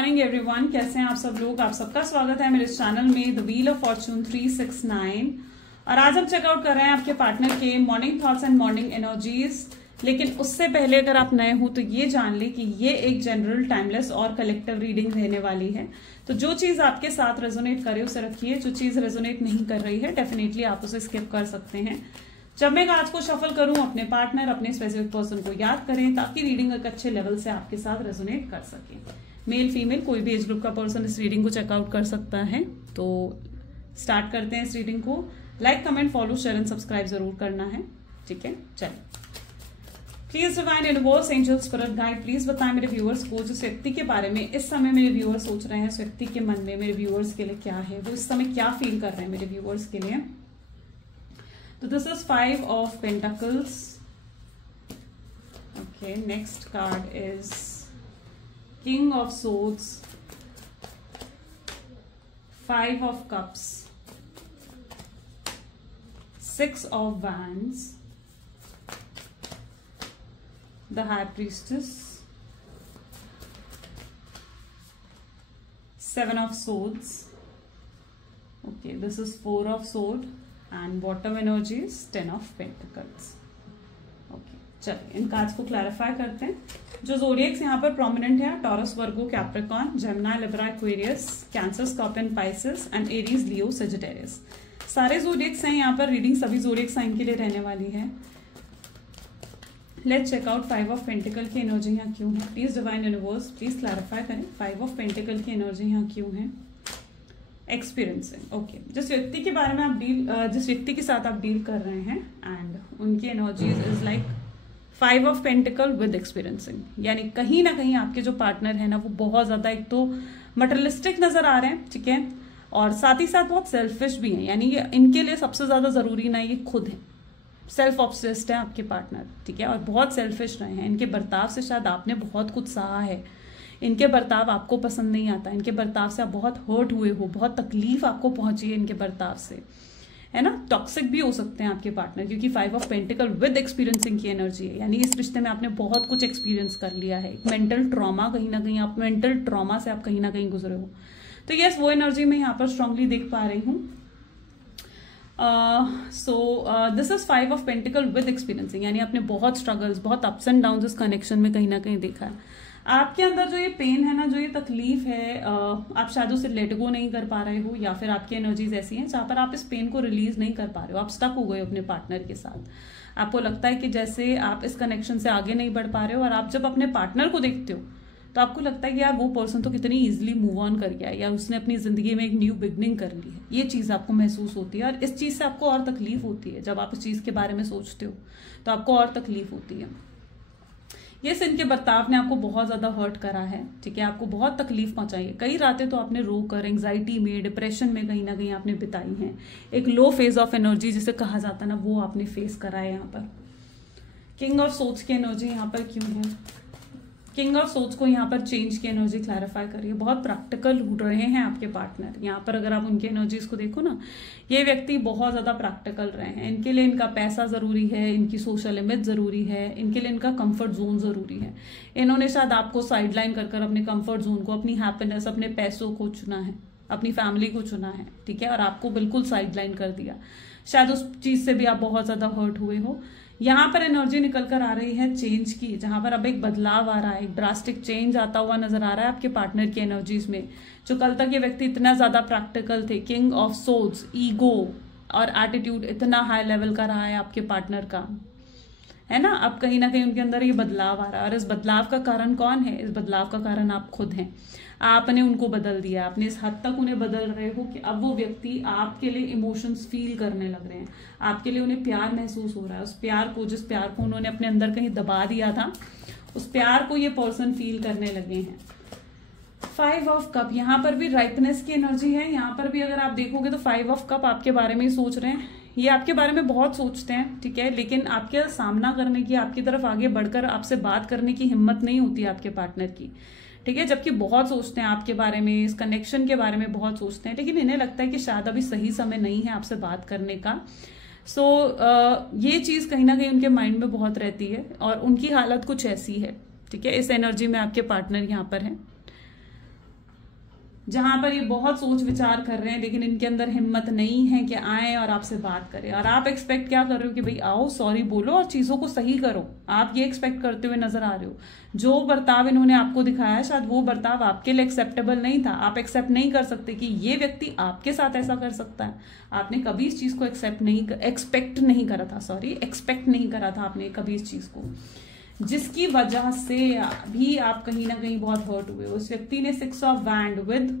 Morning everyone, कैसे हैं आप सब लोग। आप सबका स्वागत है मेरे चैनल में द व्हील ऑफ फॉर्चून 369। और आज हम चेकआउट कर रहे हैं आपके पार्टनर के morning thoughts and morning energies. लेकिन उससे पहले अगर आप नए हो तो ये जान ले कि ये एक जनरल, टाइमलेस और कलेक्टिव रीडिंग रहने वाली है। तो जो चीज आपके साथ रेजोनेट करे उसे रखिए, जो चीज रेजोनेट नहीं कर रही है डेफिनेटली आप उसे स्किप कर सकते हैं। जब मैं आज को शफल करूं, अपने पार्टनर, अपने स्पेसिफिक पर्सन को याद करें ताकि रीडिंग एक अच्छे लेवल से आपके साथ रेजोनेट कर सके। मेल फीमेल कोई भी एज ग्रुप का पर्सन इस रीडिंग को चेकआउट कर सकता है। तो स्टार्ट करते हैं इस रीडिंग को। Like, comment, follow, share and subscribe जरूर करना है, ठीक है। चलिए, please divine universe, angel, spirit guide, please बताएं मेरे व्यूअर्स को जिस व्यक्ति के बारे में इस समय मेरे व्यूअर्स सोच रहे हैं, उस व्यक्ति के मन में मेरे व्यूअर्स के लिए क्या है, वो इस समय क्या फील कर रहे हैं मेरे व्यूअर्स के लिए। तो this is 5 of Pentacles. Okay, next card is King of Swords, 5 of Cups, 6 of Wands, the High Priestess, 7 of Swords. Okay, this is 4 of Swords. And bottom energy is 10 of Pentacles. Okay, चलिए इन cards को clarify करते हैं। जो जोडियक्स यहाँ पर prominent है, taurus, Virgo, Capricorn, Gemini, Libra, Aquarius, cancer, scorpion, Pisces and Aries, Leo, Sagittarius. सारे जोडियक्स हैं यहाँ पर। रीडिंग सभी जोडियक साइन के लिए रहने वाली है। Let's check out 5 of Pentacles की एनर्जी यहाँ क्यों है। Please divine universe please clarify करें 5 of Pentacles की एनर्जी यहाँ क्यों है। Experiencing, okay. जिस व्यक्ति के बारे में आप जिस व्यक्ति के साथ आप डील कर रहे हैं एंड उनकी energies is like 5 of Pentacles with experiencing. यानी कहीं ना कहीं आपके जो पार्टनर है ना, वो बहुत ज्यादा एक तो मटेरियलिस्टिक नजर आ रहे हैं, ठीक है, और साथ ही साथ बहुत सेल्फिश भी हैं। यानी ये इनके लिए सबसे ज्यादा जरूरी ना ये खुद है, सेल्फ ऑब्सेस्ड है आपके पार्टनर, ठीक है, और बहुत सेल्फिश रहे हैं। इनके बर्ताव से शायद आपने बहुत कुछ सहा है, इनके बर्ताव आपको पसंद नहीं आता, इनके बर्ताव से आप बहुत हर्ट हुए हो, बहुत तकलीफ आपको पहुंची है इनके बर्ताव से, है ना। टॉक्सिक भी हो सकते हैं आपके पार्टनर, क्योंकि 5 of Pentacles विद एक्सपीरियंसिंग की एनर्जी है। यानी इस रिश्ते में आपने बहुत कुछ एक्सपीरियंस कर लिया है। मेंटल ट्रॉमा, कहीं ना कहीं आप मेंटल ट्रॉमा से आप कहीं ना कहीं गुजरे हो। तो यस, वो एनर्जी मैं यहाँ पर स्ट्रांगली देख पा रही हूँ। This is 5 of Pentacles with experiencing. यानी आपने बहुत स्ट्रगल्स, बहुत अप्स एंड डाउन इस कनेक्शन में कहीं ना कहीं देखा है। आपके अंदर जो ये पेन है ना, जो ये तकलीफ है, आप शायद उसे लेट गो नहीं कर पा रहे हो, या फिर आपकी एनर्जीज ऐसी हैं जहां पर आप इस पेन को रिलीज नहीं कर पा रहे हो। आप स्टक हो गए हो अपने पार्टनर के साथ। आपको लगता है कि जैसे आप इस कनेक्शन से आगे नहीं बढ़ पा रहे हो, और आप जब अपने पार्टनर को देखते हो तो आपको लगता है कि यार वो पर्सन तो कितनी इजिली मूव ऑन कर गया, या उसने अपनी जिंदगी में एक न्यू बिगनिंग कर ली है। ये चीज आपको महसूस होती है, और इस चीज से आपको और तकलीफ होती है। जब आप इस चीज के बारे में सोचते हो तो आपको और तकलीफ होती है। यस, इनके बर्ताव ने आपको बहुत ज्यादा हर्ट करा है, ठीक है, आपको बहुत तकलीफ पहुंचाई है। कई रातें तो आपने रोकर एंग्जाइटी में, डिप्रेशन में कहीं ना कहीं आपने बिताई हैं। एक लो फेज ऑफ एनर्जी जिसे कहा जाता है ना, वो आपने फेस करा है यहाँ पर। किंग ऑफ सोर्ड्स की एनर्जी यहाँ पर क्यों है। किंग ऑफ सोर्ड्स को यहाँ पर चेंज की एनर्जी क्लैरिफाई करिए। बहुत प्रैक्टिकल रहे हैं आपके पार्टनर। यहाँ पर अगर आप उनकी एनर्जीज को देखो ना, ये व्यक्ति बहुत ज्यादा प्रैक्टिकल रहे हैं। इनके लिए इनका पैसा जरूरी है, इनकी सोशल इमेज जरूरी है, इनके लिए इनका कंफर्ट जोन जरूरी है। इन्होंने शायद आपको साइडलाइन कर अपने कंफर्ट जोन को, अपनी हैप्पीनेस, अपने पैसों को चुना है, अपनी फैमिली को चुना है, ठीक है, और आपको बिल्कुल साइडलाइन कर दिया। शायद उस चीज से भी आप बहुत ज्यादा हर्ट हुए हो। यहाँ पर एनर्जी निकल कर आ रही है चेंज की, जहां पर अब एक बदलाव आ रहा है, एक ड्रास्टिक चेंज आता हुआ नजर आ रहा है आपके पार्टनर की एनर्जीज में। जो कल तक ये व्यक्ति इतना ज्यादा प्रैक्टिकल थे, किंग ऑफ सोर्ड्स, ईगो और एटीट्यूड इतना हाई लेवल का रहा है आपके पार्टनर का, है ना। अब कहीं ना कहीं उनके अंदर ये बदलाव आ रहा है, और इस बदलाव का कारण कौन है। इस बदलाव का कारण आप खुद हैं। आपने उनको बदल दिया, आपने इस हद तक उन्हें बदल रहे हो कि अब वो व्यक्ति आपके लिए इमोशंस फील करने लग रहे हैं। आपके लिए उन्हें प्यार महसूस हो रहा है। उस प्यार को, जिस प्यार को उन्होंने अपने अंदर कहीं दबा दिया था, उस प्यार को ये पर्सन फील करने लगे हैं। 5 of Cups, यहाँ पर भी राइटनेस की एनर्जी है। यहाँ पर भी अगर आप देखोगे तो 5 of Cups आपके बारे में ही सोच रहे हैं। ये आपके बारे में बहुत सोचते हैं, ठीक है, लेकिन आपके सामना करने की, आपकी तरफ आगे बढ़कर आपसे बात करने की हिम्मत नहीं होती आपके पार्टनर की, ठीक है। जबकि बहुत सोचते हैं आपके बारे में, इस कनेक्शन के बारे में बहुत सोचते हैं, लेकिन इन्हें लगता है कि शायद अभी सही समय नहीं है आपसे बात करने का। ये चीज कहीं ना कहीं उनके माइंड में बहुत रहती है, और उनकी हालत कुछ ऐसी है, ठीक है। इस एनर्जी में आपके पार्टनर यहाँ पर है। जहां पर ये बहुत सोच विचार कर रहे हैं, लेकिन इनके अंदर हिम्मत नहीं है कि आए और आपसे बात करें। और आप एक्सपेक्ट क्या कर रहे हो कि भाई आओ, सॉरी बोलो और चीजों को सही करो। आप ये एक्सपेक्ट करते हुए नजर आ रहे हो। जो बर्ताव इन्होंने आपको दिखाया, शायद वो बर्ताव आपके लिए एक्सेप्टेबल नहीं था। आप एक्सेप्ट नहीं कर सकते कि ये व्यक्ति आपके साथ ऐसा कर सकता है। आपने कभी इस चीज को एक्सपेक्ट नहीं करा था आपने कभी इस चीज को, जिसकी वजह से भी आप कहीं ना कहीं बहुत हर्ट हुए हो। उस व्यक्ति ने 6 of wand with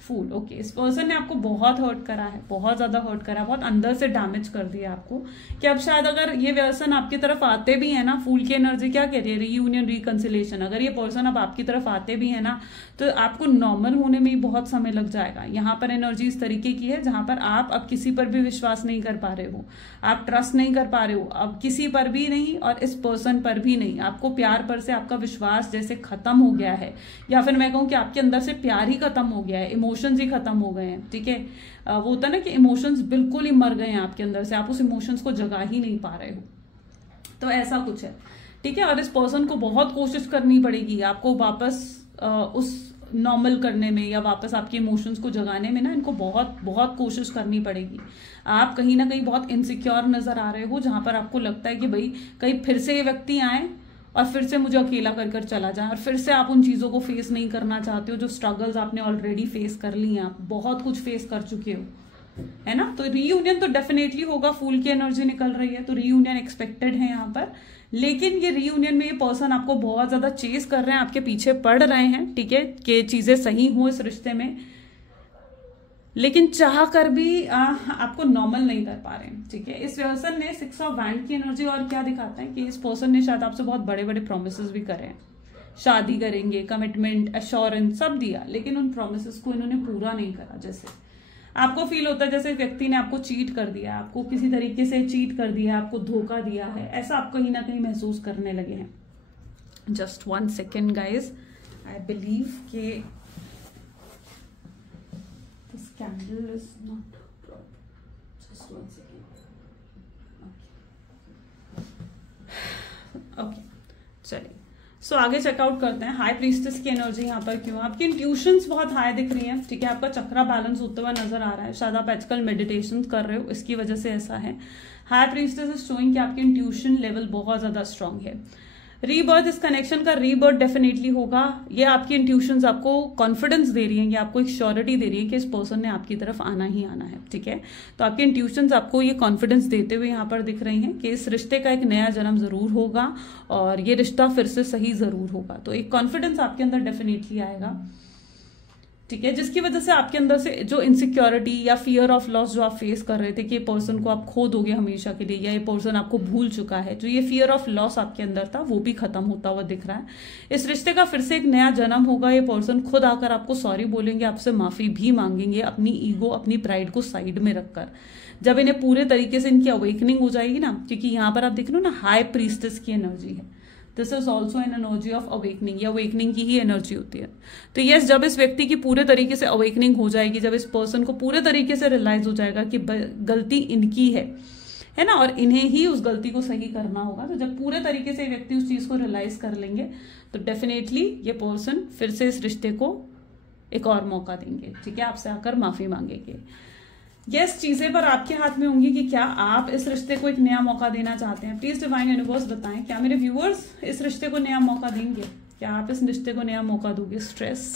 fool. Okay, इस पर्सन ने आपको बहुत हर्ट करा है, बहुत ज्यादा हर्ट करा, बहुत अंदर से डैमेज कर दिया आपको। कि अब शायद अगर ये पर्सन आपकी तरफ आते भी है ना, फूल की एनर्जी क्या कह रही है, रीयूनियन, रिकंसिलेशन। अगर ये पर्सन अब आपकी तरफ आते भी है ना, तो आपको नॉर्मल होने में ही बहुत समय लग जाएगा। यहाँ पर एनर्जी इस तरीके की है जहां पर आप अब किसी पर भी विश्वास नहीं कर पा रहे हो, आप ट्रस्ट नहीं कर पा रहे हो, अब किसी पर भी नहीं और इस पर्सन पर भी नहीं। आपको प्यार पर से आपका विश्वास जैसे खत्म हो गया है, या फिर मैं कहूँ कि आपके अंदर से प्यार ही खत्म हो गया है, इमोशंस ही खत्म हो गए हैं। ठीक है, वो होता है ना कि इमोशंस बिल्कुल ही मर गए हैं आपके अंदर से, आप उस इमोशंस को जगा ही नहीं पा रहे हो। तो ऐसा कुछ है। ठीक है, और इस पर्सन को बहुत कोशिश करनी पड़ेगी आपको वापस उस नॉर्मल करने में, या वापस आपके इमोशंस को जगाने में ना, इनको बहुत बहुत कोशिश करनी पड़ेगी। आप कहीं ना कहीं बहुत इनसिक्योर नजर आ रहे हो, जहां पर आपको लगता है कि भाई कहीं फिर से ये व्यक्ति आए और फिर से मुझे अकेला कर चला जाए, और फिर से आप उन चीजों को फेस नहीं करना चाहते हो जो स्ट्रगल्स आपने ऑलरेडी फेस कर ली हैं। आप बहुत कुछ फेस कर चुके हो, है ना। तो रीयूनियन तो डेफिनेटली होगा, फूल की एनर्जी निकल रही है, तो रीयूनियन एक्सपेक्टेड है यहाँ पर। लेकिन ये रीयूनियन में ये पर्सन आपको बहुत ज्यादा चेस कर रहे हैं, आपके पीछे पड़ रहे हैं। ठीक है, कि चीजें सही हो इस रिश्ते में, लेकिन चाह कर भी आपको नॉर्मल नहीं कर पा रहे हैं। ठीक है, इस पर्सन ने 6 ऑफ वैंड की एनर्जी और क्या दिखाता है कि इस पर्सन ने शायद आपसे बहुत बड़े बड़े प्रोमिसेस भी करे हैं, शादी करेंगे, कमिटमेंट, एश्योरेंस सब दिया, लेकिन उन प्रोमिसेस को इन्होंने पूरा नहीं करा। जैसे आपको फील होता है जैसे व्यक्ति ने आपको चीट कर दिया, आपको किसी तरीके से चीट कर दिया, आपको धोखा दिया है, ऐसा आप कहीं ना कहीं महसूस करने लगे हैं। Just 1 second guys, I believe के this candle is not proper. Just 1 second. Okay, चलिए। सो आगे चेकआउट करते हैं हाई प्रीस्टेस की एनर्जी यहाँ पर क्यों। आपकी इंट्यूशंस बहुत हाई दिख रही हैं। ठीक है, आपका चक्रा बैलेंस होता हुआ नजर आ रहा है, शायद आप आजकल मेडिटेशन कर रहे हो, इसकी वजह से ऐसा है। हाई प्रीस्टेस इज शोइंग कि आपकी इंट्यूशन लेवल बहुत ज्यादा स्ट्रांग है। रीबर्थ, इस कनेक्शन का रीबर्थ डेफिनेटली होगा। ये आपकी इंट्यूशंस आपको कॉन्फिडेंस दे रही हैं, ये आपको एक श्योरिटी दे रही है कि इस पर्सन ने आपकी तरफ आना ही आना है। ठीक है, तो आपकी इंट्यूशंस आपको ये कॉन्फिडेंस देते हुए यहाँ पर दिख रही हैं कि इस रिश्ते का एक नया जन्म जरूर होगा और ये रिश्ता फिर से सही जरूर होगा। तो एक कॉन्फिडेंस आपके अंदर डेफिनेटली आएगा। ठीक है, जिसकी वजह से आपके अंदर से जो इनसिक्योरिटी या फियर ऑफ लॉस जो आप फेस कर रहे थे कि ये पर्सन को आप खो दोगे हमेशा के लिए, या ये पर्सन आपको भूल चुका है, जो ये फियर ऑफ लॉस आपके अंदर था वो भी खत्म होता हुआ दिख रहा है। इस रिश्ते का फिर से एक नया जन्म होगा। ये पर्सन खुद आकर आपको सॉरी बोलेंगे, आपसे माफी भी मांगेंगे, अपनी ईगो, अपनी प्राइड को साइड में रखकर। जब इन्हें पूरे तरीके से इनकी अवेकनिंग हो जाएगी ना, क्योंकि यहाँ पर आप देख लो ना हाई प्रीस्टेस की एनर्जी है, this is also an energy of awakening, या अवेकनिंग की ही एनर्जी होती है। तो यस, जब इस व्यक्ति की पूरे तरीके से अवेकनिंग हो जाएगी, जब इस पर्सन को पूरे तरीके से रियलाइज हो जाएगा कि गलती इनकी है ना, और इन्हें ही उस गलती को सही करना होगा, तो जब पूरे तरीके से व्यक्ति उस चीज को रियलाइज कर लेंगे तो डेफिनेटली ये पर्सन फिर से इस रिश्ते को एक और मौका देंगे। ठीक है, आपसे आकर माफी मांगेंगे। यस, चीजें पर आपके हाथ में होंगी कि क्या आप इस रिश्ते को एक नया मौका देना चाहते हैं। प्लीज डिवाइन यूनिवर्स बताएं, क्या मेरे व्यूअर्स इस रिश्ते को नया मौका देंगे? क्या आप इस रिश्ते को नया मौका दोगे? स्ट्रेस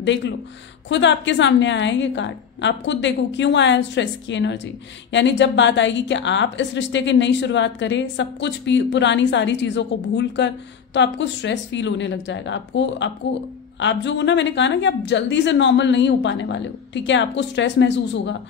देख लो, खुद आपके सामने आया है ये कार्ड, आप खुद देखो क्यों आया स्ट्रेस की एनर्जी। यानी जब बात आएगी कि आप इस रिश्ते की नई शुरुआत करें, सब कुछ पुरानी सारी चीजों को भूल कर, तो आपको स्ट्रेस फील होने लग जाएगा। आप जो हो ना, मैंने कहा ना कि आप जल्दी से नॉर्मल नहीं हो पाने वाले हो। ठीक है, आपको स्ट्रेस महसूस होगा,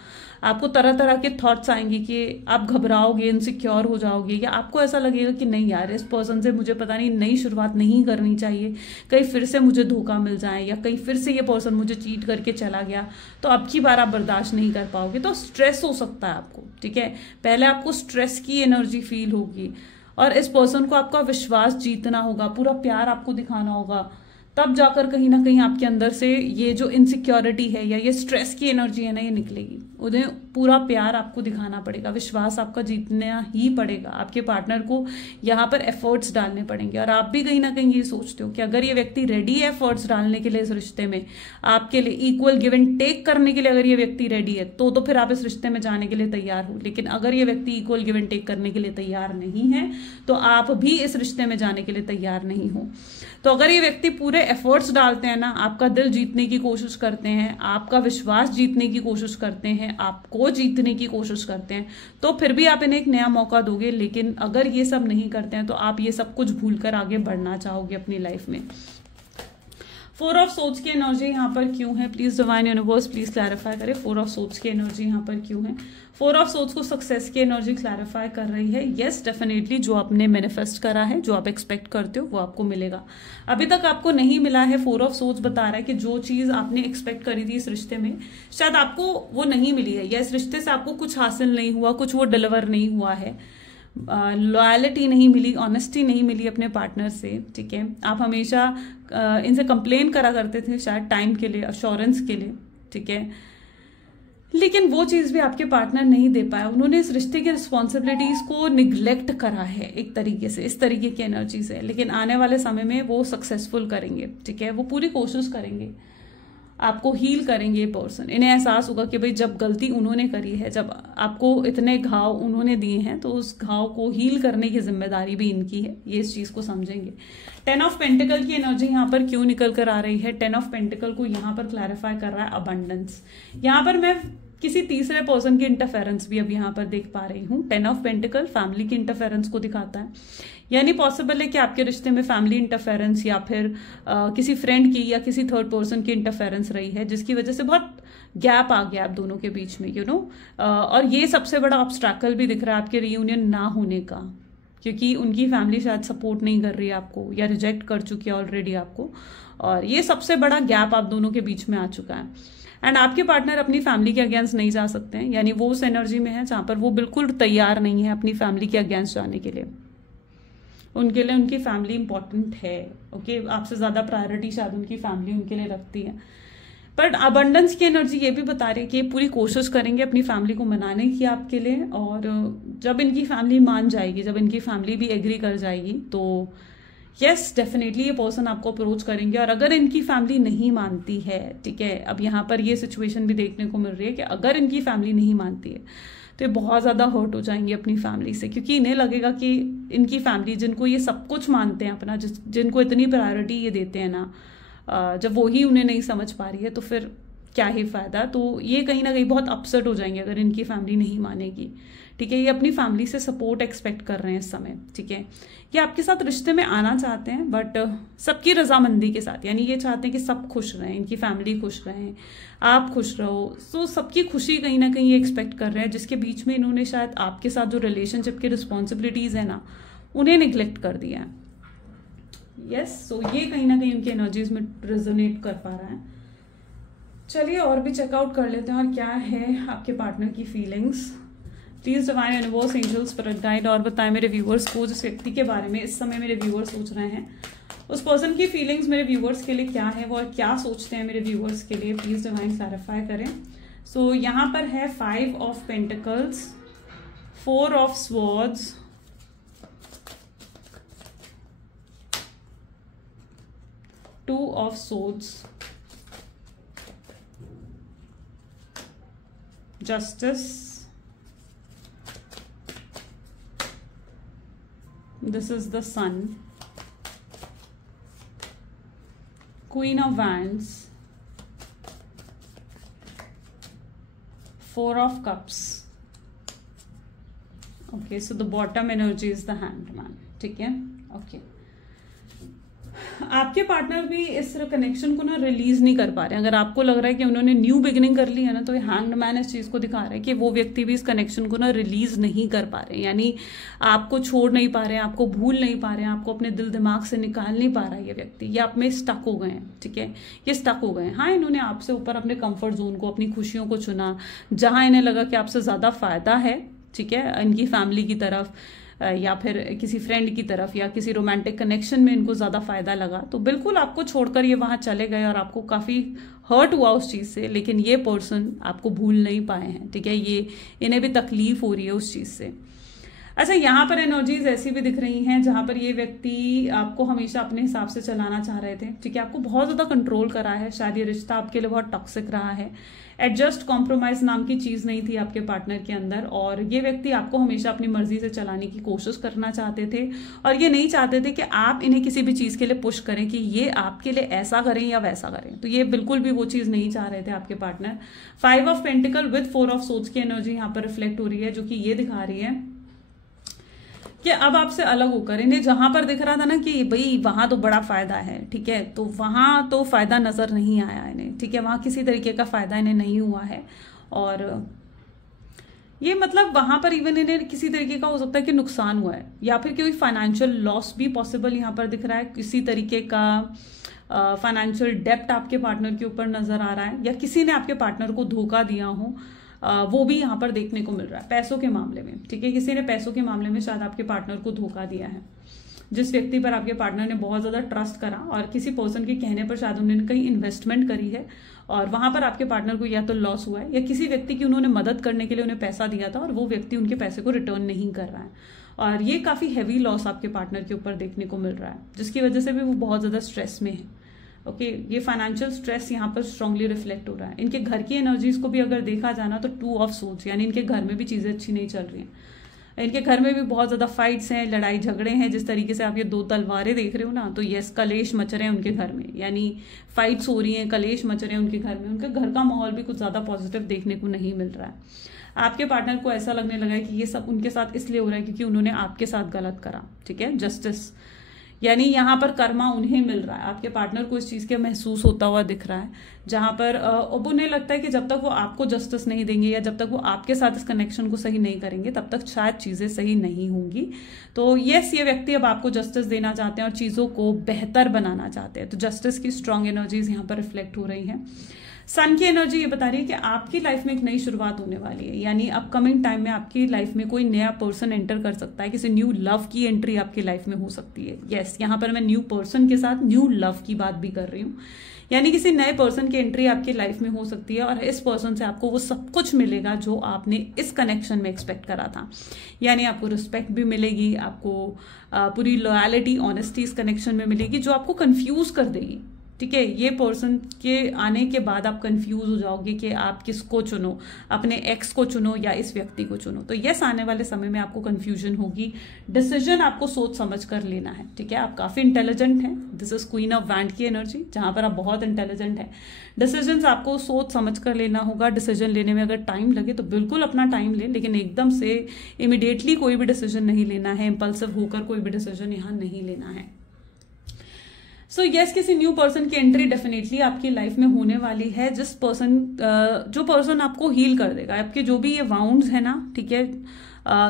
आपको तरह तरह के थॉट्स आएंगे कि आप घबराओगे, इनसिक्योर हो जाओगे, या आपको ऐसा लगेगा कि नहीं यार, इस पर्सन से मुझे पता नहीं नई शुरुआत नहीं करनी चाहिए, कहीं फिर से मुझे धोखा मिल जाए, या कहीं फिर से ये पर्सन मुझे चीट करके चला गया, तो अब की बार आप बर्दाश्त नहीं कर पाओगे, तो स्ट्रेस हो सकता है आपको। ठीक है, पहले आपको स्ट्रेस की एनर्जी फील होगी और इस पर्सन को आपका विश्वास जीतना होगा, पूरा प्यार आपको दिखाना होगा, तब जाकर कहीं ना कहीं आपके अंदर से ये जो इनसिक्योरिटी है या ये स्ट्रेस की एनर्जी है ना, ये निकलेगी। उन्हें पूरा प्यार आपको दिखाना पड़ेगा, विश्वास आपका जीतना ही पड़ेगा, आपके पार्टनर को यहाँ पर एफर्ट्स डालने पड़ेंगे। और आप भी कहीं ना कहीं ये सोचते हो कि अगर ये व्यक्ति रेडी है एफर्ट्स डालने के लिए इस रिश्ते में, आपके लिए इक्वल गिव एंड टेक करने के लिए अगर ये व्यक्ति रेडी है तो फिर आप इस रिश्ते में जाने के लिए तैयार हो। लेकिन अगर ये व्यक्ति इक्वल गिव एंड टेक करने के लिए तैयार नहीं है तो आप भी इस रिश्ते में जाने के लिए तैयार नहीं हो। तो अगर ये व्यक्ति पूरे एफर्ट्स डालते हैं ना, आपका दिल जीतने की कोशिश करते हैं, आपका विश्वास जीतने की कोशिश करते हैं, आपको जीतने की कोशिश करते हैं, तो फिर भी आप इन्हें एक नया मौका दोगे। लेकिन अगर ये सब नहीं करते हैं तो आप ये सब कुछ भूलकर आगे बढ़ना चाहोगे अपनी लाइफ में। 4 ऑफ सोच की एनर्जी यहाँ पर क्यों है? Please divine universe please clarify करे 4 ऑफ सोच की एनर्जी यहाँ पर क्यों है? 4 ऑफ सोच को सक्सेस की एनर्जी क्लैरिफाई कर रही है। यस डेफिनेटली जो आपने मैनिफेस्ट करा है, जो आप एक्सपेक्ट करते हो वो आपको मिलेगा। अभी तक आपको नहीं मिला है, 4 ऑफ सोच बता रहा है कि जो चीज आपने एक्सपेक्ट करी थी इस रिश्ते में शायद आपको वो नहीं मिली है, या इस रिश्ते से आपको कुछ हासिल नहीं हुआ, कुछ वो डिलीवर नहीं हुआ है, लॉयलिटी नहीं मिली, ऑनेस्टी नहीं मिली अपने पार्टनर से। ठीक है, आप हमेशा इनसे कंप्लेन करा करते थे शायद टाइम के लिए, अश्योरेंस के लिए। ठीक है, लेकिन वो चीज भी आपके पार्टनर नहीं दे पाया। उन्होंने इस रिश्ते की रिस्पॉन्सिबिलिटीज को निग्लेक्ट करा है एक तरीके से, इस तरीके की एनर्जी से। लेकिन आने वाले समय में वो सक्सेसफुल करेंगे। ठीक है, वो पूरी कोशिश करेंगे, आपको हील करेंगे ये पर्सन। इन्हें एहसास होगा कि भाई जब गलती उन्होंने करी है, जब आपको इतने घाव उन्होंने दिए हैं, तो उस घाव को हील करने की जिम्मेदारी भी इनकी है। ये इस चीज को समझेंगे। 10 ऑफ पेंटिकल की एनर्जी यहाँ पर क्यों निकल कर आ रही है? 10 ऑफ पेंटिकल को यहाँ पर क्लैरिफाई कर रहा है अबंडेंस। यहाँ पर मैं किसी तीसरे पर्सन की इंटरफेरेंस भी अब यहाँ पर देख पा रही हूँ। 10 ऑफ पेंटिकल फैमिली की इंटरफेरेंस को दिखाता है, यानी पॉसिबल है कि आपके रिश्ते में फैमिली इंटरफेरेंस या फिर किसी फ्रेंड की या किसी थर्ड पर्सन की इंटरफेरेंस रही है, जिसकी वजह से बहुत गैप आ गया आप दोनों के बीच में, और ये सबसे बड़ा ऑब्स्ट्रैकल भी दिख रहा है आपके रियूनियन ना होने का, क्योंकि उनकी फैमिली शायद सपोर्ट नहीं कर रही है आपको या रिजेक्ट कर चुकी है ऑलरेडी आपको, और ये सबसे बड़ा गैप आप दोनों के बीच में आ चुका है। एंड आपके पार्टनर अपनी फैमिली के अगेंस्ट नहीं जा सकते हैं, यानी वो उस एनर्जी में है जहां पर वो बिल्कुल तैयार नहीं है अपनी फैमिली के अगेंस्ट जाने के लिए। उनके लिए उनकी फैमिली इंपॉर्टेंट है। ओके, आपसे ज्यादा प्रायोरिटी शायद उनकी फैमिली उनके लिए रखती है। बट अबंडेंस की एनर्जी ये भी बता रही है कि पूरी कोशिश करेंगे अपनी फैमिली को मनाने की आपके लिए, और जब इनकी फैमिली मान जाएगी, जब इनकी फैमिली भी एग्री कर जाएगी, तो यस डेफिनेटली ये पर्सन आपको अप्रोच करेंगे। और अगर इनकी फैमिली नहीं मानती है, ठीक है, अब यहाँ पर ये सिचुएशन भी देखने को मिल रही है कि अगर इनकी फैमिली नहीं मानती है तो ये बहुत ज़्यादा हर्ट हो जाएंगे अपनी फैमिली से, क्योंकि इन्हें लगेगा कि इनकी फैमिली जिनको ये सब कुछ मानते हैं अपना, जिनको इतनी प्रायोरिटी ये देते हैं ना, जब वो ही उन्हें नहीं समझ पा रही है तो फिर क्या ही फायदा। तो ये कहीं ना कहीं बहुत अपसेट हो जाएंगे अगर इनकी फैमिली नहीं मानेगी। ठीक है, ये अपनी फैमिली से सपोर्ट एक्सपेक्ट कर रहे हैं इस समय। ठीक है, ये आपके साथ रिश्ते में आना चाहते हैं, बट सबकी रजामंदी के साथ, यानी ये चाहते हैं कि सब खुश रहें, इनकी फैमिली खुश रहें, आप खुश रहो। सो सबकी खुशी कहीं ना कहीं ये एक्सपेक्ट कर रहे हैं, जिसके बीच में इन्होंने शायद आपके साथ जो रिलेशनशिप की रिस्पॉन्सिबिलिटीज है ना, उन्हें निग्लेक्ट कर दिया है। यस, सो ये कहीं ना कहीं उनकी एनर्जीज में रेजोनेट कर पा रहा है। चलिए और भी चेकआउट कर लेते हैं और क्या है आपके पार्टनर की feelings. Please divine universe, angels, spirit guide और बताएं मेरे व्यूवर्स को, जिस व्यक्ति के बारे में इस समय मेरे व्यूवर्स सोच रहे हैं, उस पर्सन की फीलिंग्स मेरे व्यूवर्स के लिए क्या है, वो और क्या सोचते हैं मेरे व्यूवर्स के लिए। प्लीज डिवाइन क्लैरिफाई करें। सो यहाँ पर है 5 of pentacles, 4 of swords, two of swords, justice, this is the sun, Queen of Wands, 4 of Cups. Okay, so the bottom energy is the Hanged Man. ठीक है, okay. आपके partner भी इस connection को ना रिलीज नहीं कर पा रहे हैं। अगर आपको लग रहा है कि उन्होंने न्यू बिगिनिंग कर ली है ना, तो ये हैंग्ड मैन इस चीज को दिखा रहा है कि वो व्यक्ति भी इस कनेक्शन को ना रिलीज नहीं कर पा रहे हैं, यानी आपको छोड़ नहीं पा रहे हैं, आपको भूल नहीं पा रहे हैं, आपको अपने दिल दिमाग से निकाल नहीं पा रहा है ये व्यक्ति। ये आप में स्टक हो गए हैं। ठीक है, ये स्टक हो गए हैं। हाँ, इन्होंने आपसे ऊपर अपने कंफर्ट जोन को, अपनी खुशियों को चुना, जहां इन्हें लगा कि आपसे ज्यादा फायदा है। ठीक है, इनकी फैमिली की तरफ या फिर किसी फ्रेंड की तरफ या किसी रोमांटिक कनेक्शन में इनको ज्यादा फायदा लगा, तो बिल्कुल आपको छोड़कर ये वहां चले गए और आपको काफी हर्ट हुआ उस चीज से, लेकिन ये पर्सन आपको भूल नहीं पाए हैं। ठीक है, ये इन्हें भी तकलीफ हो रही है उस चीज से। अच्छा, यहाँ पर एनर्जीज ऐसी भी दिख रही हैं जहां पर ये व्यक्ति आपको हमेशा अपने हिसाब से चलाना चाह रहे थे। ठीक है, आपको बहुत ज्यादा कंट्रोल करा है, शायद ये रिश्ता आपके लिए बहुत टॉक्सिक रहा है। एडजस्ट कॉम्प्रोमाइज नाम की चीज नहीं थी आपके पार्टनर के अंदर, और ये व्यक्ति आपको हमेशा अपनी मर्जी से चलाने की कोशिश करना चाहते थे, और ये नहीं चाहते थे कि आप इन्हें किसी भी चीज के लिए पुश करें कि ये आपके लिए ऐसा करें या वैसा करें। तो ये बिल्कुल भी वो चीज नहीं चाह रहे थे आपके partner. 5 of pentacle with 4 of swords की एनर्जी यहाँ पर रिफ्लेक्ट हो रही है, जो कि ये दिखा रही है कि अब आपसे अलग होकर इन्हें जहां पर दिख रहा था ना कि भाई वहां तो बड़ा फायदा है, ठीक है, तो वहां तो फायदा नजर नहीं आया इन्हें। ठीक है, वहां किसी तरीके का फायदा इन्हें नहीं हुआ है, और ये मतलब वहां पर इवन इन्हें किसी तरीके का हो सकता है कि नुकसान हुआ है, या फिर कोई फाइनेंशियल लॉस भी पॉसिबल यहाँ पर दिख रहा है। किसी तरीके का फाइनेंशियल डेप्ट आपके पार्टनर के ऊपर नजर आ रहा है, या किसी ने आपके पार्टनर को धोखा दिया हो, वो भी यहाँ पर देखने को मिल रहा है पैसों के मामले में। ठीक है, किसी ने पैसों के मामले में शायद आपके पार्टनर को धोखा दिया है। जिस व्यक्ति पर आपके पार्टनर ने बहुत ज्यादा ट्रस्ट करा और किसी पर्सन के कहने पर शायद उन्होंने कहीं इन्वेस्टमेंट करी है, और वहां पर आपके पार्टनर को या तो लॉस हुआ है, या किसी व्यक्ति की उन्होंने मदद करने के लिए उन्हें पैसा दिया था और वो व्यक्ति उनके पैसे को रिटर्न नहीं कर रहा है, और ये काफी हैवी लॉस आपके पार्टनर के ऊपर देखने को मिल रहा है, जिसकी वजह से भी वो बहुत ज्यादा स्ट्रेस में है। ओके, ये फाइनेंशियल स्ट्रेस यहाँ पर स्ट्रांगली रिफ्लेक्ट हो रहा है। इनके घर की एनर्जीज को भी अगर देखा जाना तो 2 ऑफ सोर्ड्स, यानी इनके घर में भी चीजें अच्छी नहीं चल रही हैं। इनके घर में भी बहुत ज्यादा फाइट्स हैं, लड़ाई झगड़े हैं। जिस तरीके से आप ये 2 तलवारें देख रहे हो ना, तो यस, कलेश मच रहे हैं उनके घर में, यानी फाइट्स हो रही हैं, कलेश मच रहे हैं उनके घर में। उनके घर का माहौल भी कुछ ज्यादा पॉजिटिव देखने को नहीं मिल रहा है। आपके पार्टनर को ऐसा लगने लगा है कि ये सब उनके साथ इसलिए हो रहा है क्योंकि उन्होंने आपके साथ गलत करा। ठीक है, जस्टिस, यानी यहाँ पर कर्मा उन्हें मिल रहा है। आपके पार्टनर को इस चीज के महसूस होता हुआ दिख रहा है, जहां पर अब उन्हें लगता है कि जब तक वो आपको जस्टिस नहीं देंगे या जब तक वो आपके साथ इस कनेक्शन को सही नहीं करेंगे, तब तक शायद चीजें सही नहीं होंगी। तो यस, ये व्यक्ति अब आपको जस्टिस देना चाहते हैं और चीजों को बेहतर बनाना चाहते हैं। तो जस्टिस की स्ट्रांग एनर्जीज यहाँ पर रिफ्लेक्ट हो रही है। सन की एनर्जी ये बता रही है कि आपकी लाइफ में एक नई शुरुआत होने वाली है, यानी अपकमिंग टाइम में आपकी लाइफ में कोई नया पर्सन एंटर कर सकता है। किसी न्यू लव की एंट्री आपकी लाइफ में हो सकती है। यस, यहाँ पर मैं न्यू पर्सन के साथ न्यू लव की बात भी कर रही हूँ, यानी किसी नए पर्सन की एंट्री आपकी लाइफ में हो सकती है, और इस पर्सन से आपको वो सब कुछ मिलेगा जो आपने इस कनेक्शन में एक्सपेक्ट करा था। यानी आपको रिस्पेक्ट भी मिलेगी, आपको पूरी लॉयलिटी, ऑनेस्टी इस कनेक्शन में मिलेगी, जो आपको कंफ्यूज कर देगी। ठीक है, ये पर्सन के आने के बाद आप कंफ्यूज हो जाओगे कि आप किसको चुनो, अपने एक्स को चुनो या इस व्यक्ति को चुनो। तो यस, आने वाले समय में आपको कंफ्यूजन होगी। डिसीजन आपको सोच समझ कर लेना है। ठीक है, आप काफी इंटेलिजेंट हैं। This is queen of wand की एनर्जी, जहां पर आप बहुत इंटेलिजेंट हैं। डिसीजन आपको सोच समझ कर लेना होगा। डिसीजन लेने में अगर टाइम लगे तो बिल्कुल अपना टाइम ले, लेकिन एकदम से इमिडिएटली कोई भी डिसीजन नहीं लेना है। इंपल्सिव होकर कोई भी डिसीजन यहाँ नहीं लेना है। सो यस, किसी न्यू पर्सन की एंट्री डेफिनेटली आपकी लाइफ में होने वाली है, जो पर्सन आपको हील कर देगा। आपके जो भी ये वाउंड्स है ना, ठीक है,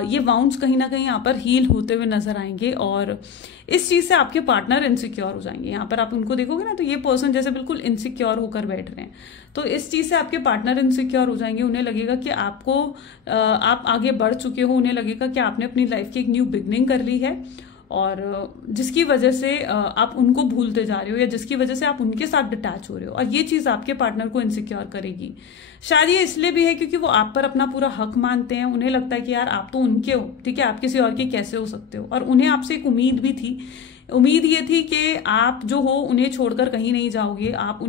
ये वाउंड्स कहीं ना कहीं यहाँ पर हील होते हुए नजर आएंगे, और इस चीज से आपके पार्टनर इनसिक्योर हो जाएंगे। यहाँ पर आप उनको देखोगे ना, तो ये पर्सन जैसे बिल्कुल इनसिक्योर होकर बैठ रहे हैं। तो इस चीज से आपके पार्टनर इनसिक्योर हो जाएंगे। उन्हें लगेगा कि आप आगे बढ़ चुके हो, उन्हें लगेगा कि आपने अपनी लाइफ की एक न्यू बिगनिंग कर ली है, और जिसकी वजह से आप उनको भूलते जा रहे हो, या जिसकी वजह से आप उनके साथ डिटैच हो रहे हो, और ये चीज आपके पार्टनर को इनसिक्योर करेगी। शायद ये इसलिए भी है क्योंकि वो आप पर अपना पूरा हक मानते हैं। उन्हें लगता है कि यार आप तो उनके हो, ठीक है, आप किसी और के कैसे हो सकते हो। और उन्हें आपसे एक उम्मीद भी थी। उम्मीद ये थी कि आप जो हो उन्हें छोड़कर कहीं नहीं जाओगे, आप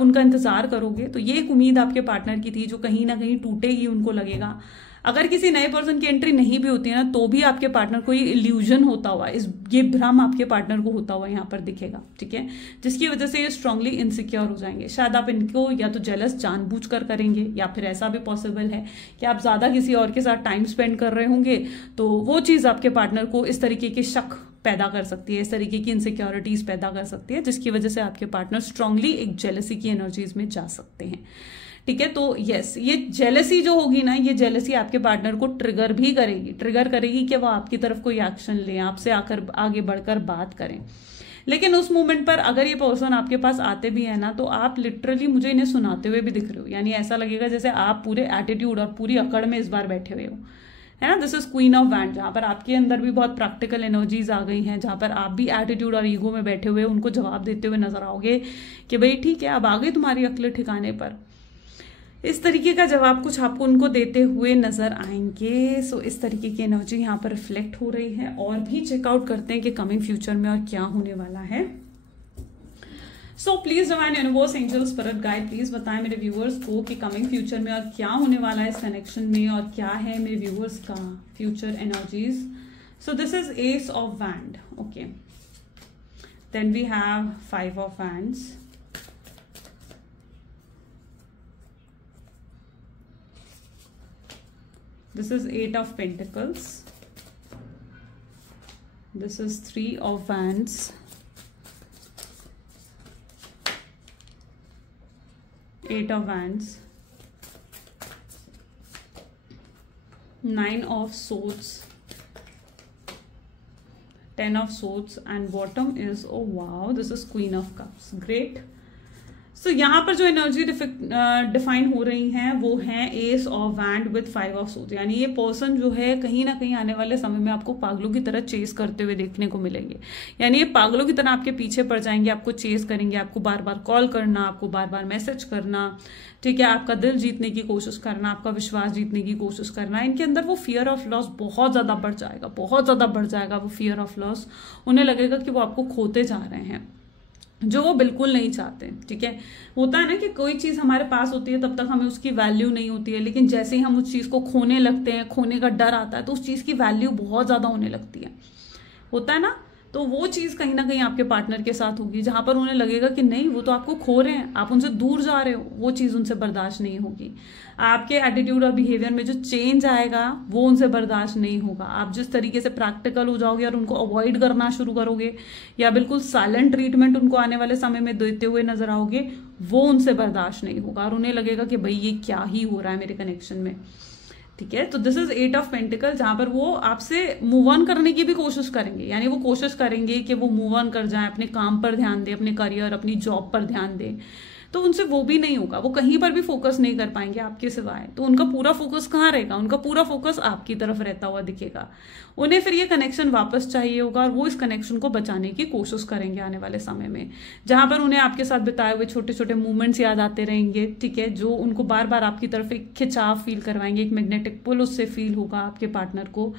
उनका इंतजार करोगे। तो ये एक उम्मीद आपके पार्टनर की थी, जो कहीं ना कहीं टूटेगी। उनको लगेगा अगर किसी नए पर्सन की एंट्री नहीं भी होती है ना, तो भी आपके पार्टनर को ये इल्यूजन होता हुआ, ये भ्रम आपके पार्टनर को होता हुआ यहाँ पर दिखेगा। ठीक है, जिसकी वजह से ये स्ट्रांगली इनसिक्योर हो जाएंगे। शायद आप इनको या तो जेलस जानबूझकर करेंगे, या फिर ऐसा भी पॉसिबल है कि आप ज्यादा किसी और के साथ टाइम स्पेंड कर रहे होंगे, तो वो चीज आपके पार्टनर को इस तरीके के शक पैदा कर सकती है, इस तरीके की इनसिक्योरिटीज पैदा कर सकती है, जिसकी वजह से आपके पार्टनर स्ट्रांगली एक जेलसी की एनर्जीज में जा सकते हैं। ठीक है, तो यस, ये जेलसी जो होगी ना, ये जेलसी आपके पार्टनर को ट्रिगर करेगी कि वो आपकी तरफ कोई एक्शन ले, आपसे आगे बढ़कर बात करें। लेकिन उस मोमेंट पर अगर ये पर्सन आपके पास आते भी है ना, तो आप लिटरली मुझे इन्हें सुनाते हुए भी दिख रहे हो। यानी ऐसा लगेगा जैसे आप पूरे एटीट्यूड और पूरी अकड़ में इस बार बैठे हुए हो। है ना। This is queen of wand, जहां पर आपके अंदर भी बहुत प्रैक्टिकल एनर्जीज आ गई हैं, जहां पर आप भी एटीट्यूड और ईगो में बैठे हुए उनको जवाब देते हुए नजर आओगे कि भाई ठीक है, अब आ गई तुम्हारी अक्ल ठिकाने पर। इस तरीके का जवाब कुछ आपको उनको देते हुए नजर आएंगे। सो इस तरीके की एनर्जी यहाँ पर रिफ्लेक्ट हो रही है। और भी चेकआउट करते हैं कि कमिंग फ्यूचर में और क्या होने वाला है। So please divine universe angel spirit guide please बताएं मेरे व्यूअर्स को कि कमिंग फ्यूचर में और क्या होने वाला है इस कनेक्शन में, और क्या है मेरे व्यूअर्स का future energies. So this is ace of wand, okay, then we have 5 of wands, this is 8 of Pentacles, this is 3 of Wands, 8 of Wands, 9 of Swords, 10 of Swords, and bottom is, oh wow, this is Queen of Cups. Great. सो यहाँ पर जो energy define हो रही हैं वो है S of wand with 5 of swords. यानी ये पर्सन जो है कहीं ना कहीं आने वाले समय में आपको पागलों की तरह चेस करते हुए देखने को मिलेंगे। यानी ये पागलों की तरह आपके पीछे पड़ जाएंगे, आपको चेस करेंगे, आपको बार बार कॉल करना, आपको बार बार मैसेज करना, ठीक है, आपका दिल जीतने की कोशिश करना, आपका विश्वास जीतने की कोशिश करना। इनके अंदर वो फियर ऑफ लॉस बहुत ज्यादा बढ़ जाएगा, बहुत ज्यादा बढ़ जाएगा वो फियर ऑफ लॉस। उन्हें लगेगा कि वो आपको खोते जा रहे हैं, जो वो बिल्कुल नहीं चाहते। ठीक है, होता है ना कि कोई चीज हमारे पास होती है तब तक हमें उसकी वैल्यू नहीं होती है, लेकिन जैसे ही हम उस चीज को खोने लगते हैं, खोने का डर आता है, तो उस चीज की वैल्यू बहुत ज्यादा होने लगती है। होता है ना, तो वो चीज कहीं ना कहीं आपके पार्टनर के साथ होगी, जहां पर उन्हें लगेगा कि नहीं, वो तो आपको खो रहे हैं, आप उनसे दूर जा रहे हो। वो चीज उनसे बर्दाश्त नहीं होगी। आपके एटीट्यूड और बिहेवियर में जो चेंज आएगा वो उनसे बर्दाश्त नहीं होगा। आप जिस तरीके से प्रैक्टिकल हो जाओगे और उनको अवॉइड करना शुरू करोगे, या बिल्कुल साइलेंट ट्रीटमेंट उनको आने वाले समय में देते हुए नजर आओगे, वो उनसे बर्दाश्त नहीं होगा और उन्हें लगेगा कि भाई ये क्या ही हो रहा है मेरे कनेक्शन में। ठीक है, तो दिस इज 8 ऑफ पेंटिकल, जहां पर वो आपसे मूव ऑन करने की भी कोशिश करेंगे। यानी वो कोशिश करेंगे कि वो मूव ऑन कर जाए, अपने काम पर ध्यान दे, अपने करियर, अपनी जॉब पर ध्यान दे, तो उनसे वो भी नहीं होगा। वो कहीं पर भी फोकस नहीं कर पाएंगे आपके सिवाय। तो उनका पूरा फोकस कहाँ रहेगा? उनका पूरा फोकस आपकी तरफ रहता हुआ दिखेगा। उन्हें फिर ये कनेक्शन वापस चाहिए होगा और वो इस कनेक्शन को बचाने की कोशिश करेंगे आने वाले समय में, जहां पर उन्हें आपके साथ बिताए हुए छोटे छोटे मूवमेंट्स याद आते रहेंगे। ठीक है, जो उनको बार बार आपकी तरफ एक खिंचाव फील करवाएंगे, एक मैग्नेटिक पुल उससे फील होगा आपके पार्टनर को।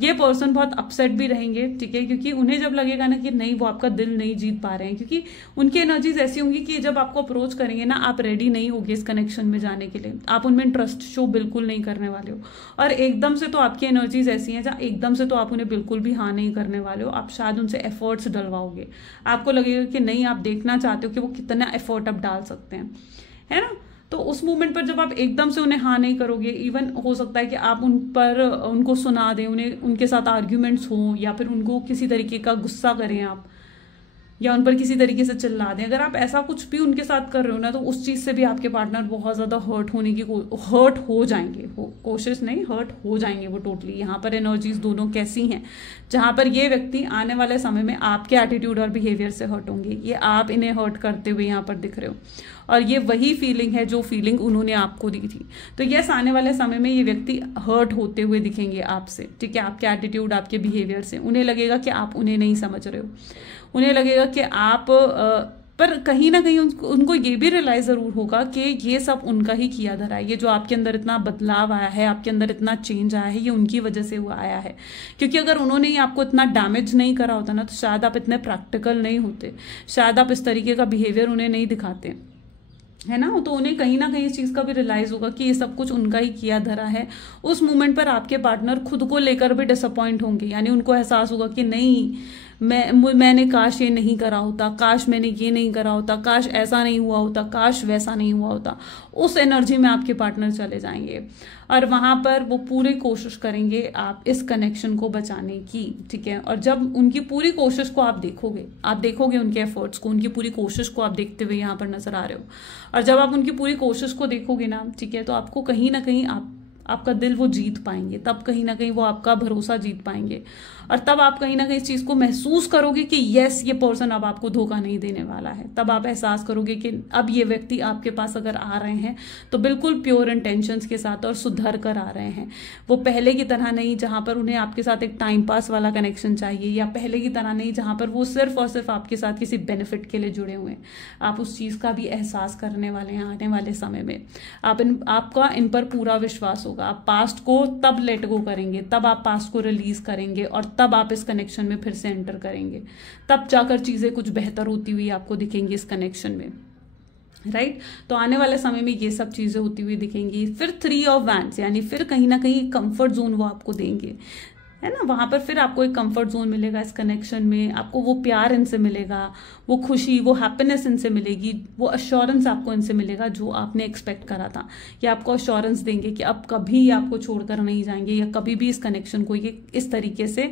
ये पर्सन बहुत अपसेट भी रहेंगे, ठीक है, क्योंकि उन्हें जब लगेगा ना कि नहीं, वो आपका दिल नहीं जीत पा रहे हैं, क्योंकि उनकी एनर्जीज ऐसी होंगी कि जब आपको अप्रोच करेंगे ना, आप रेडी नहीं होगे इस कनेक्शन में जाने के लिए। आप उनमें ट्रस्ट शो बिल्कुल नहीं करने वाले हो, और एकदम से तो आपकी एनर्जीज ऐसी हैं जहां एकदम से तो आप उन्हें बिल्कुल भी हाँ नहीं करने वाले हो। आप शायद उनसे एफर्ट्स डलवाओगे। आपको लगेगा कि नहीं, आप देखना चाहते हो कि वो कितना एफर्ट आप डाल सकते हैं, है ना। तो उस मोमेंट पर जब आप एकदम से उन्हें हाँ नहीं करोगे, इवन हो सकता है कि आप उनको सुना दें, उन्हें उनके साथ आर्ग्यूमेंट्स हो, या फिर उनको किसी तरीके का गुस्सा करें आप, या उन पर किसी तरीके से चिल्ला दें। अगर आप ऐसा कुछ भी उनके साथ कर रहे हो ना, तो उस चीज से भी आपके पार्टनर बहुत ज्यादा हर्ट हो जाएंगे। कोशिश नहीं, हर्ट हो जाएंगे वो टोटली। यहाँ पर एनर्जीज दोनों कैसी हैं, जहां पर ये व्यक्ति आने वाले समय में आपके एटीट्यूड और बिहेवियर से हर्ट होंगे। ये आप इन्हें हर्ट करते हुए यहाँ पर दिख रहे हो, और ये वही फीलिंग है जो फीलिंग उन्होंने आपको दी थी। तो यस, आने वाले समय में ये व्यक्ति हर्ट होते हुए दिखेंगे आपसे। ठीक है, आपके एटीट्यूड, आपके बिहेवियर से। उन्हें लगेगा कि आप उन्हें नहीं समझ रहे हो, उन्हें लगेगा कि आप पर कहीं ना कहीं उनको ये भी रियलाइज जरूर होगा कि ये सब उनका ही किया धरा है। ये जो आपके अंदर इतना बदलाव आया है, आपके अंदर इतना चेंज आया है, ये उनकी वजह से हुआ आया है। क्योंकि अगर उन्होंने ही आपको इतना डैमेज नहीं करा होता ना, तो शायद आप इतने प्रैक्टिकल नहीं होते, शायद आप इस तरीके का बिहेवियर उन्हें नहीं दिखाते, है ना। तो उन्हें कहीं ना कहीं इस चीज का भी रियलाइज होगा कि ये सब कुछ उनका ही किया धरा है। उस मोमेंट पर आपके पार्टनर खुद को लेकर भी डिसअपॉइंट होंगे। यानी उनको एहसास होगा कि नहीं, मैंने काश ये नहीं करा होता, काश मैंने ये नहीं करा होता, काश ऐसा नहीं हुआ होता, काश वैसा नहीं हुआ होता। उस एनर्जी में आपके पार्टनर चले जाएंगे और वहां पर वो पूरी कोशिश करेंगे आप इस कनेक्शन को बचाने की। ठीक है, और जब उनकी पूरी कोशिश को आप देखोगे उनके एफर्ट्स को, उनकी पूरी कोशिश को आप देखते हुए यहाँ पर नजर आ रहे हो। और जब आप उनकी पूरी कोशिश को देखोगे ना, ठीक है, तो आपको कहीं ना कहीं आपका दिल वो जीत पाएंगे, तब कहीं ना कहीं वो आपका भरोसा जीत पाएंगे, और तब आप कहीं ना कहीं इस चीज को महसूस करोगे कि यस, ये पर्सन अब आपको धोखा नहीं देने वाला है। तब आप एहसास करोगे कि अब ये व्यक्ति आपके पास अगर आ रहे हैं तो बिल्कुल प्योर इंटेंशंस के साथ और सुधर कर आ रहे हैं। वो पहले की तरह नहीं जहां पर उन्हें आपके साथ एक टाइम पास वाला कनेक्शन चाहिए, या पहले की तरह नहीं जहां पर वो सिर्फ और सिर्फ आपके साथ किसी बेनिफिट के लिए जुड़े हुए हैं। आप उस चीज का भी एहसास करने वाले हैं आने वाले समय में। आपका इन पर पूरा विश्वास होगा। आप पास्ट को तब लेट गो करेंगे, तब आप पास्ट को रिलीज करेंगे, और तब आप इस कनेक्शन में फिर से एंटर करेंगे। तब जाकर चीजें कुछ बेहतर होती हुई आपको दिखेंगी इस कनेक्शन में, राइट। तो आने वाले समय में ये सब चीजें होती हुई दिखेंगी। फिर 3 ऑफ वैंड्स, यानी फिर कहीं ना कहीं कंफर्ट जोन वो आपको देंगे, है ना। वहां पर फिर आपको एक कंफर्ट जोन मिलेगा इस कनेक्शन में। आपको वो प्यार इनसे मिलेगा, वो खुशी, वो हैप्पीनेस इनसे मिलेगी, वो अश्योरेंस आपको इनसे मिलेगा जो आपने एक्सपेक्ट करा था। ये आपको अश्योरेंस देंगे कि अब कभी आपको छोड़कर नहीं जाएंगे, या कभी भी इस कनेक्शन को ये इस तरीके से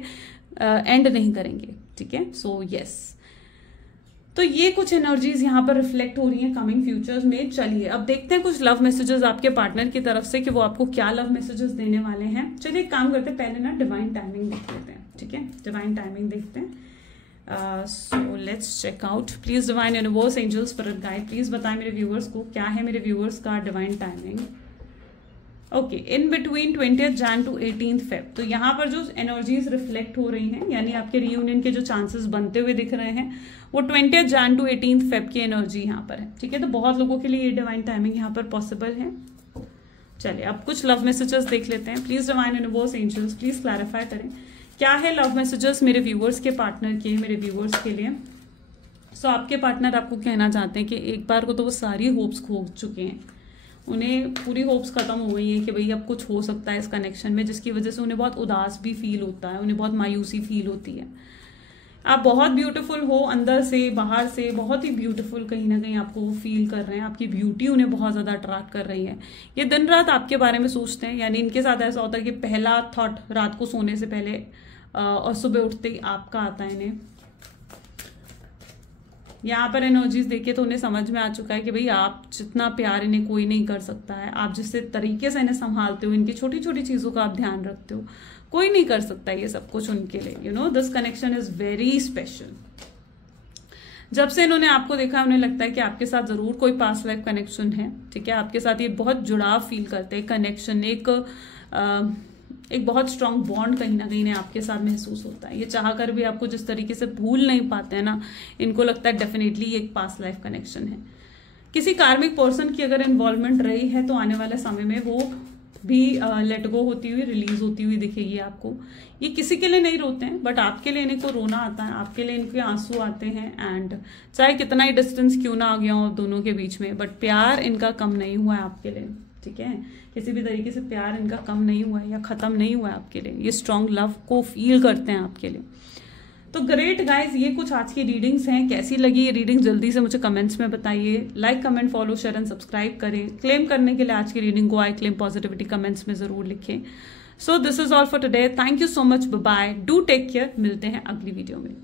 एंड नहीं करेंगे, ठीक है। सो यस, तो ये कुछ एनर्जीज यहाँ पर रिफ्लेक्ट हो रही हैं कमिंग फ्यूचर्स में। चलिए अब देखते हैं कुछ लव मैसेजेस आपके पार्टनर की तरफ से कि वो आपको क्या लव मैसेजेस देने वाले हैं। चलिए एक काम करते हैं, पहले ना डिवाइन टाइमिंग देख लेते हैं, ठीक है। डिवाइन टाइमिंग देखते हैं। So let's check out. Please divine universe, angel, spirit guide, please बताएं मेरे व्यूअर्स को क्या है मेरे व्यूअर्स का divine timing. Okay, in between 20th Jan to 18th Feb। तो यहाँ पर जो एनर्जीज रिफ्लेक्ट हो रही हैं, यानी आपके रियूनियन के जो चांसेस बनते हुए दिख रहे हैं, वो 20th Jan to 18th Feb की एनर्जी यहाँ पर है, ठीक है। तो बहुत लोगों के लिए ये डिवाइन टाइमिंग यहाँ पर पॉसिबल है। चलिए अब कुछ लव मैसेजेस देख लेते हैं। Please divine universe, angels, please clarify करें क्या है लव मैसेजेस मेरे व्यूअर्स के पार्टनर के, मेरे व्यूअर्स के लिए। सो आपके पार्टनर आपको कहना चाहते हैं कि एक बार को तो वो सारी होप्स खो चुके हैं, उन्हें पूरी होप्स खत्म हो गई है कि भाई अब कुछ हो सकता है इस कनेक्शन में, जिसकी वजह से उन्हें बहुत उदास भी फील होता है, उन्हें बहुत मायूसी फील होती है। आप बहुत ब्यूटीफुल हो, अंदर से बाहर से बहुत ही ब्यूटीफुल कहीं ना कहीं आपको वो फील कर रहे हैं। आपकी ब्यूटी उन्हें बहुत ज्यादा अट्रैक्ट कर रही है। ये दिन रात आपके बारे में सोचते हैं, यानी इनके साथ ऐसा होता है कि पहला थॉट रात को सोने से पहले और सुबह उठते ही आपका आता है इन्हें। यहाँ पर एनर्जीज देखिए तो उन्हें समझ में आ चुका है कि भाई आप जितना प्यार इन्हें कोई नहीं कर सकता है। आप जिस तरीके से इन्हें संभालते हो, इनकी छोटी छोटी चीजों का आप ध्यान रखते हो, कोई नहीं कर सकता ये सब कुछ उनके लिए। You know this connection is very special. जब से इन्होंने आपको देखा उन्हें लगता है कि आपके साथ जरूर कोई पास्ट लाइफ कनेक्शन है, ठीक है। आपके साथ ये बहुत जुड़ाव फील करते हैं, कनेक्शन, एक बहुत स्ट्रांग बॉन्ड कहीं ना कहीं आपके साथ महसूस होता है। ये चाहकर भी आपको जिस तरीके से भूल नहीं पाते हैं ना, इनको लगता है डेफिनेटली ये एक पास्ट लाइफ कनेक्शन है। किसी कार्मिक पर्सन की अगर इन्वॉल्वमेंट रही है तो आने वाले समय में वो भी लेट गो होती हुई, रिलीज होती हुई दिखेगी आपको। ये किसी के लिए नहीं रोते हैं, बट आपके लिए इनको रोना आता है, आपके लिए इनके आंसू आते हैं। एंड चाहे कितना ही डिस्टेंस क्यों ना आ गया हो दोनों के बीच में, बट प्यार इनका कम नहीं हुआ है आपके लिए, ठीक है। किसी भी तरीके से प्यार इनका कम नहीं हुआ है या खत्म नहीं हुआ है आपके लिए। ये स्ट्रॉन्ग लव को फील करते हैं आपके लिए। तो ग्रेट गाइज, ये कुछ आज की रीडिंग्स हैं। कैसी लगी ये रीडिंग जल्दी से मुझे कमेंट्स में बताइए। Like, comment, follow, share and subscribe करें। क्लेम करने के लिए आज की रीडिंग को आई क्लेम पॉजिटिविटी कमेंट्स में जरूर लिखें। So this is all for today. Thank you so much, bye bye, do take care. मिलते हैं अगली वीडियो में।